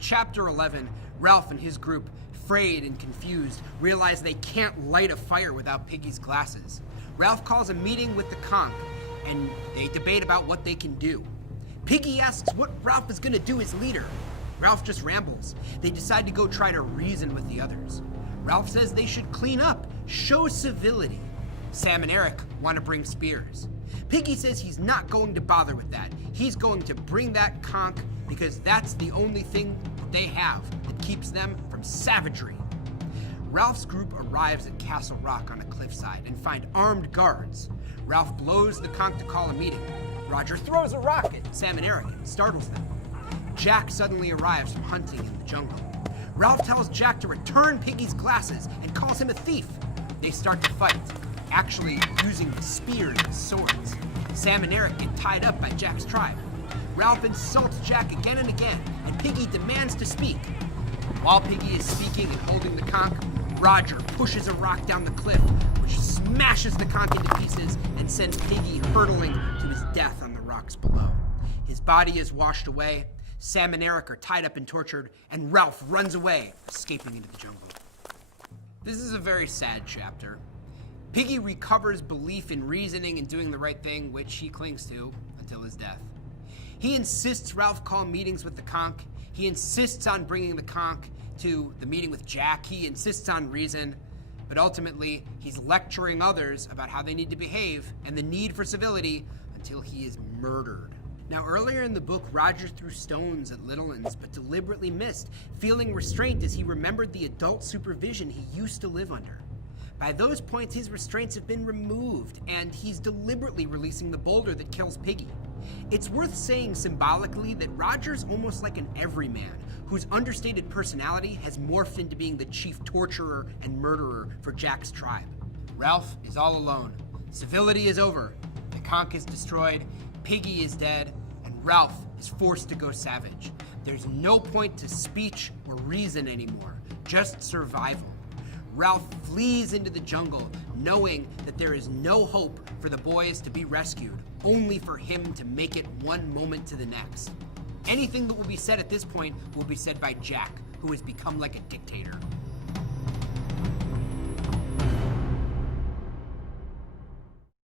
In Chapter 11, Ralph and his group, frayed and confused, realize they can't light a fire without Piggy's glasses. Ralph calls a meeting with the conch, and they debate about what they can do. Piggy asks what Ralph is going to do as leader. Ralph just rambles. They decide to go try to reason with the others. Ralph says they should clean up, show civility. Sam and Eric want to bring spears. Piggy says he's not going to bother with that. He's going to bring that conch because that's the only thing they have that keeps them from savagery. Ralph's group arrives at Castle Rock on a cliffside and find armed guards. Ralph blows the conch to call a meeting. Roger throws a rock at Sam and Eric and startles them. Jack suddenly arrives from hunting in the jungle. Ralph tells Jack to return Piggy's glasses and calls him a thief. They start to fight, actually using spears and swords. Sam and Eric get tied up by Jack's tribe. Ralph insults Jack again and again, and Piggy demands to speak. While Piggy is speaking and holding the conch, Roger pushes a rock down the cliff, which smashes the conch into pieces and sends Piggy hurtling to his death on the rocks below. His body is washed away. Sam and Eric are tied up and tortured, and Ralph runs away, escaping into the jungle. This is a very sad chapter. Piggy recovers belief in reasoning and doing the right thing, which he clings to until his death. He insists Ralph call meetings with the conch. He insists on bringing the conch to the meeting with Jack. He insists on reason, but ultimately he's lecturing others about how they need to behave and the need for civility until he is murdered. Now, earlier in the book, Roger threw stones at Littlelands, but deliberately missed, feeling restraint as he remembered the adult supervision he used to live under. By those points, his restraints have been removed, and he's deliberately releasing the boulder that kills Piggy. It's worth saying symbolically that Roger's almost like an everyman, whose understated personality has morphed into being the chief torturer and murderer for Jack's tribe. Ralph is all alone. Civility is over. The conch is destroyed. Piggy is dead, and Ralph is forced to go savage. There's no point to speech or reason anymore, just survival. Ralph flees into the jungle, knowing that there is no hope for the boys to be rescued, only for him to make it one moment to the next. Anything that will be said at this point will be said by Jack, who has become like a dictator.